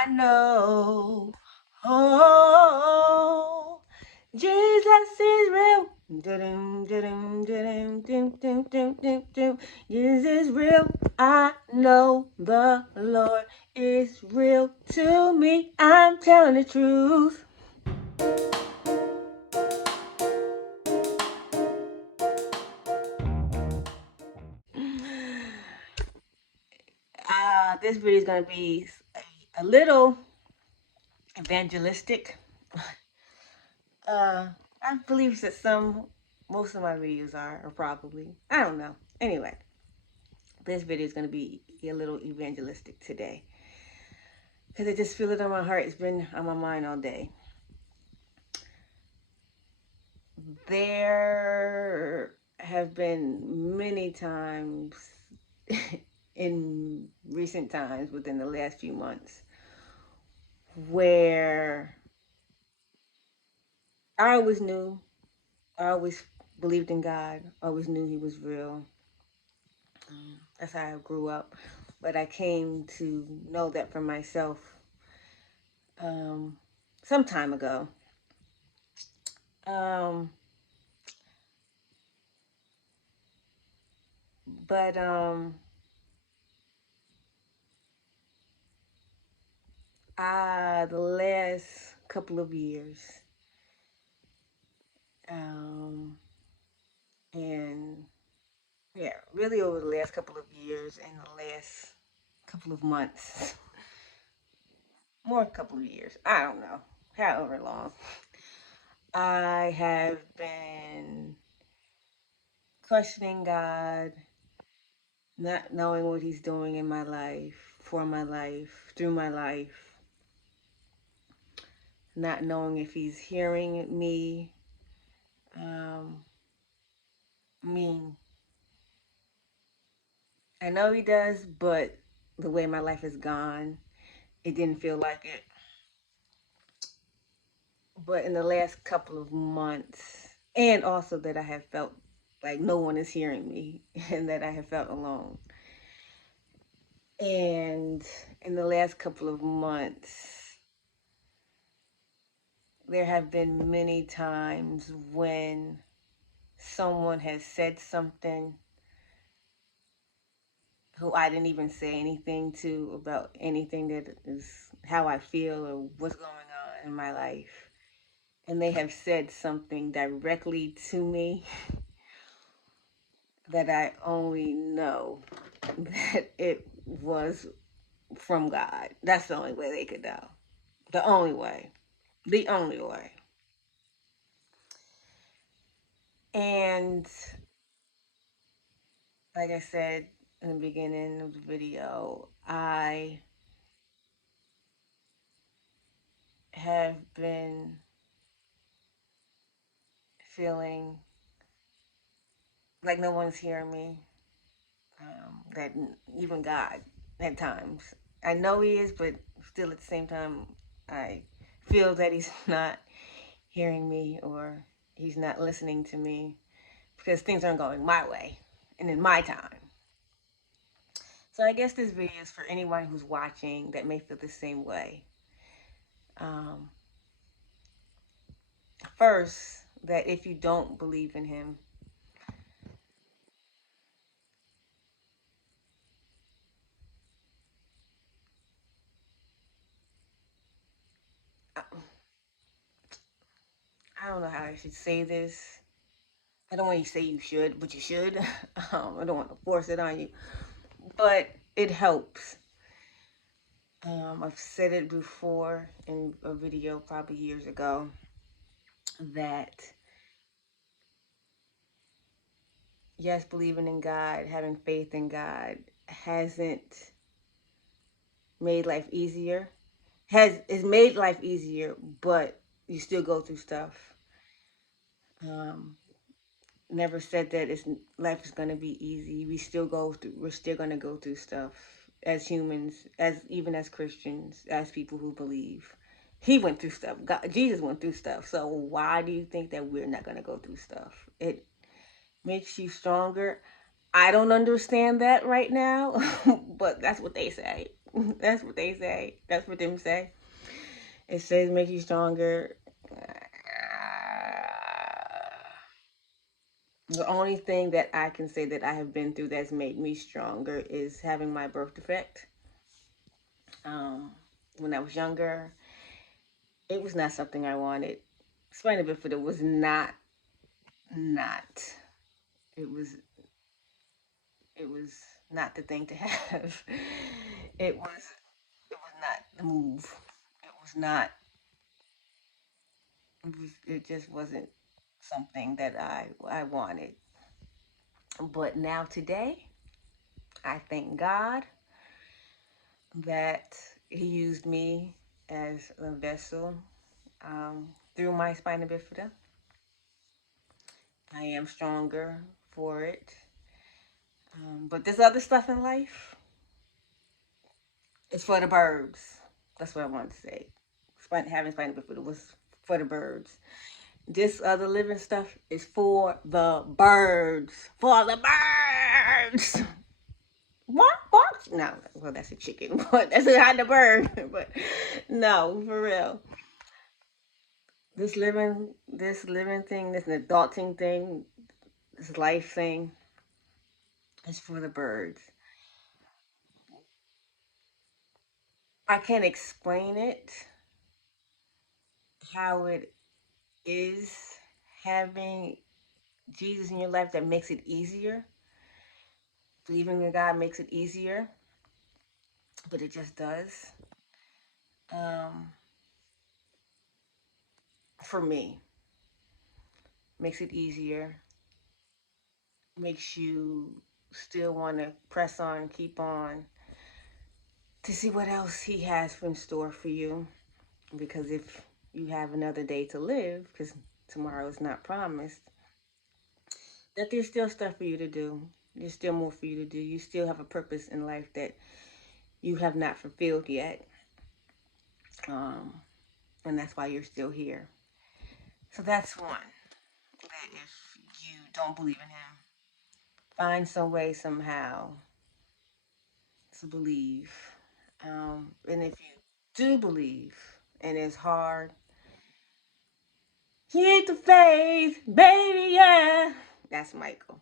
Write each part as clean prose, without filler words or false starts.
I know. Oh, Jesus is real. Jesus is real. I know the Lord is real to me. I'm telling the truth. This video is going to be a little evangelistic. I believe that most of my videos are, or probably. I don't know. Anyway, this video is going to be a little evangelistic today. Because I just feel it on my heart. It's been on my mind all day. There have been many times in recent times, within the last few months, where I always knew, I always believed in God, I always knew He was real. That's how I grew up. But I came to know that for myself some time ago. But the last couple of years, and yeah, really over the last couple of years and the last couple of months, more couple of years, I don't know, however long, I have been questioning God, not knowing what He's doing in my life, for my life, through my life, not knowing if He's hearing me. I know He does, but the way my life has gone, it didn't feel like it. But in the last couple of months, and also that I have felt like no one is hearing me and that I have felt alone. And in the last couple of months, there have been many times when someone has said something who I didn't even say anything to about anything that is how I feel or what's going on in my life. And they have said something directly to me that I only know that it was from God. That's the only way they could know. The only way. The only way. And like I said in the beginning of the video, I have been feeling like no one's hearing me. That even God, at times, I know He is, but still at the same time, I feel that He's not hearing me or He's not listening to me because things aren't going my way and in my time. So I guess this video is for anyone who's watching that may feel the same way. First, that if you don't believe in Him, I don't know how I should say this. I don't want you to say you should, but you should. I don't want to force it on you, but it helps. I've said it before in a video probably years ago that yes, believing in God, having faith in God hasn't made life easier. It's made life easier, but you still go through stuff. Never said that life is going to be easy. We're still going to go through stuff as humans, even as Christians, as people who believe. He went through stuff. Jesus went through stuff. So why do you think that we're not going to go through stuff? It makes you stronger. I don't understand that right now, but that's what they say. That's what they say. That's what them say. It says make you stronger. The only thing that I can say that I have been through that's made me stronger is having my birth defect. Um, when I was younger, it was not something I wanted. Spina bifida was not. It was it was not the thing to have. It was it was not the move. It was not. It just wasn't something that I wanted. But now today, I thank God that He used me as a vessel through my spina bifida. I am stronger for it. But this other stuff in life is for the birds. That's what I wanted to say. Having spina bifida was for the birds. This other living stuff is for the birds. For the birds. Bark, bark. No, well, that's a chicken, but that's not a bird. But no, for real. This living thing, this adulting thing, this life thing is for the birds. I can't explain it, how it is having Jesus in your life that makes it easier. Believing in God makes it easier, but it just does. Um, for me, makes it easier, makes you still want to press on, keep on, to see what else He has in store for you. Because if you have another day to live, because tomorrow is not promised, that there's still stuff for you to do. There's still more for you to do. You still have a purpose in life that you have not fulfilled yet. Um, and that's why you're still here. So that's one. That if you don't believe in Him, find some way, somehow, to believe. And if you do believe, and it's hard, keep the faith, baby, yeah. That's Michael.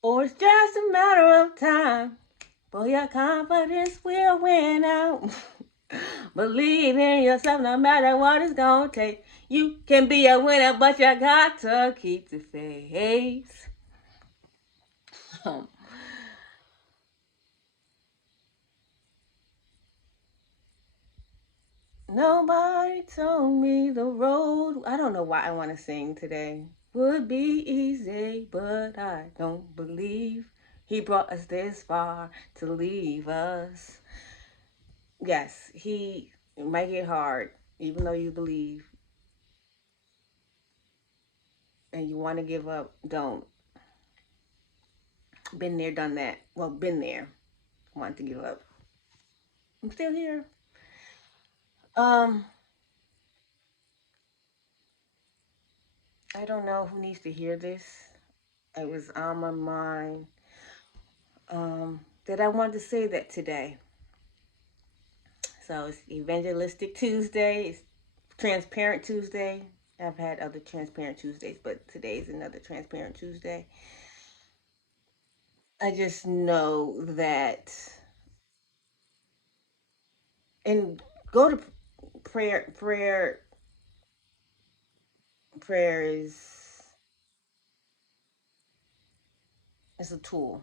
Or it's just a matter of time. For your confidence will win out. Believe in yourself no matter what it's gonna take. You can be a winner, but you got to keep the faith. Nobody told me the road. I don't know why I want to sing today. Would be easy, but I don't believe He brought us this far to leave us. Yes, it might get hard, even though you believe and you want to give up. Don't. Been there, done that. Well, been there. Want to give up. I'm still here. Um, I don't know who needs to hear this. It was on my mind. That I wanted to say that today. So it's Evangelistic Tuesday. It's Transparent Tuesday. I've had other Transparent Tuesdays, but today's another Transparent Tuesday. I just know that, and go to prayer. Prayer is a tool.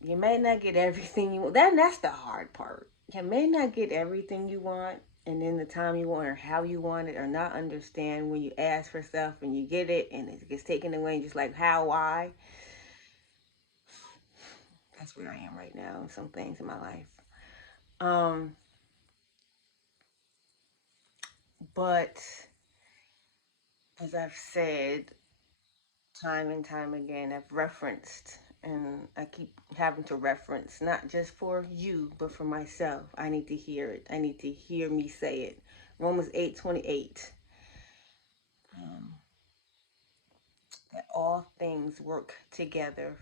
You may not get everything you want. That's the hard part. You may not get everything you want, and in the time you want, or how you want it, or not understand when you ask for stuff and you get it, and it gets taken away, and just like how, why. That's where I am right now in some things in my life. Um, but as I've said time and time again, I've referenced, and I keep having to reference, not just for you, but for myself. I need to hear it. I need to hear me say it. Romans 8:28. Um, that all things work together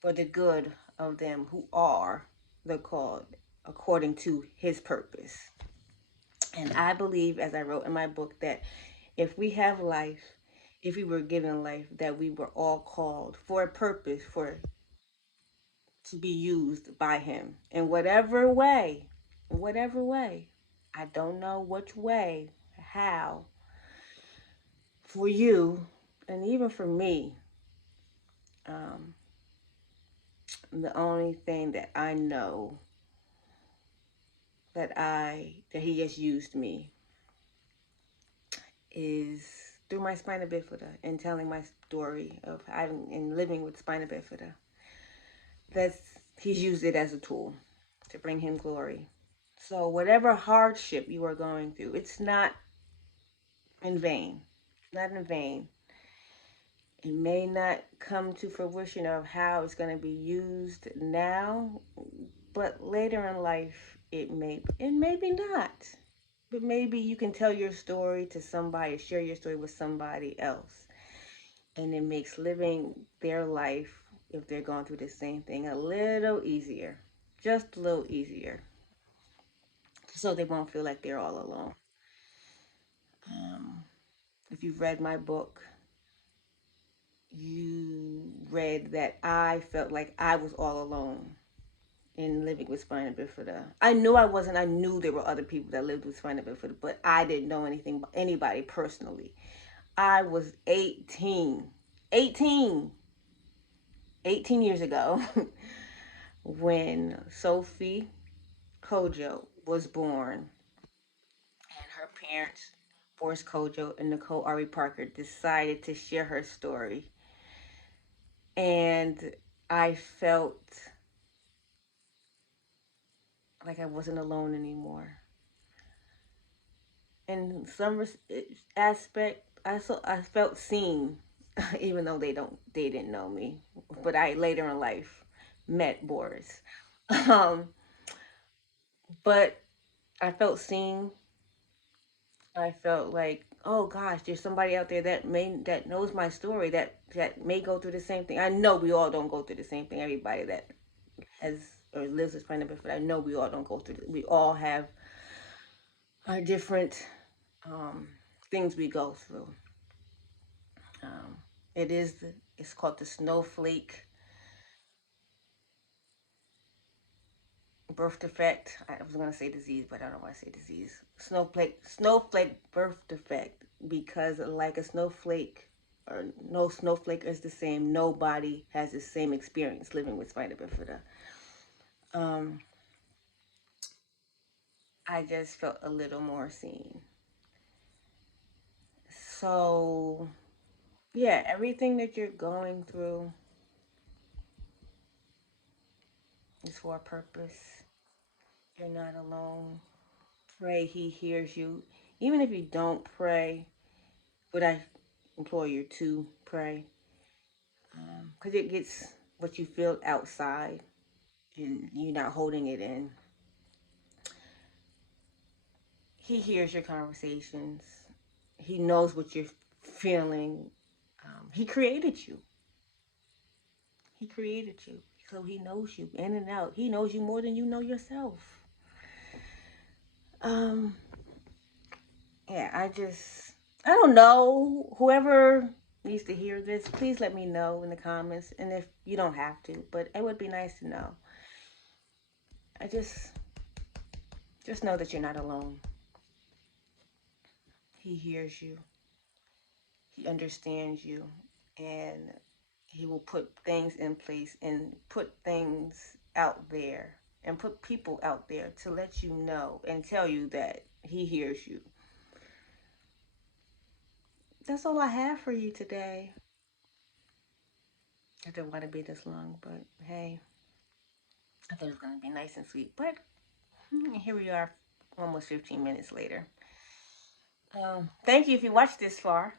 for the good of them who are they're called according to his purpose. And I believe, as I wrote in my book, that if we have life, if we were given life, that we were all called for a purpose, for to be used by him in whatever way. In whatever way. I don't know which way, how, for you, and even for me. Um, the only thing that I know that he has used me is through my spina bifida and telling my story of having and living with spina bifida. That's he's used it as a tool to bring him glory. So whatever hardship you are going through, it's not in vain. Not in vain. It may not come to fruition of how it's going to be used now, but later in life it may be not. But maybe you can tell your story to somebody, share your story with somebody else. And it makes living their life, if they're going through the same thing, a little easier. Just a little easier. So they won't feel like they're all alone. Um, if you've read my book, you read that I felt like I was all alone in living with spina bifida. I knew I wasn't. I knew there were other people that lived with spina bifida, but I didn't know anything about anybody personally. I was 18, 18 years ago when Sophie Kojo was born, and her parents, Boris Kojo and Nicole Ari Parker, decided to share her story. And I felt like I wasn't alone anymore. In some aspect, I felt seen, even though they didn't know me. But I later in life met Boris. Um, but I felt seen. I felt like, oh gosh, there's somebody out there that knows my story, that may go through the same thing. I know we all don't go through the same thing. Everybody that has or lives with spina bifida, I know we all don't go through. We all have our different um, things we go through. Um, it's called the snowflake birth defect. I was gonna say disease, but I don't want to say disease. Snowflake birth defect, because like a snowflake, or no snowflake is the same. Nobody has the same experience living with spina bifida. Um, I just felt a little more seen. So yeah, everything that you're going through is for a purpose. You're not alone. Pray he hears you. Even if you don't pray, but I implore you to pray, because it gets what you feel outside and you're not holding it in. He hears your conversations. He knows what you're feeling. He created you. He created you. So he knows you in and out. He knows you more than you know yourself. Um, yeah, I don't know. Whoever needs to hear this, please let me know in the comments. And if you don't have to, but it would be nice to know. I just know that you're not alone. He hears you. He understands you. And he will put things in place and put things out there and put people out there to let you know and tell you that he hears you. That's all I have for you today. I didn't want to be this long, but hey, I thought it was going to be nice and sweet. But here we are, almost 15 minutes later. Thank you if you watched this far.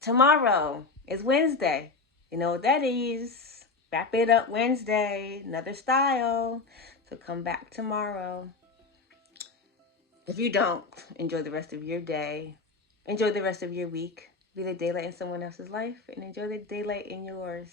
Tomorrow is Wednesday. You know what that is. Wrap it up Wednesday, another style. So come back tomorrow. If you don't, enjoy the rest of your day. Enjoy the rest of your week. Be the daylight in someone else's life and enjoy the daylight in yours.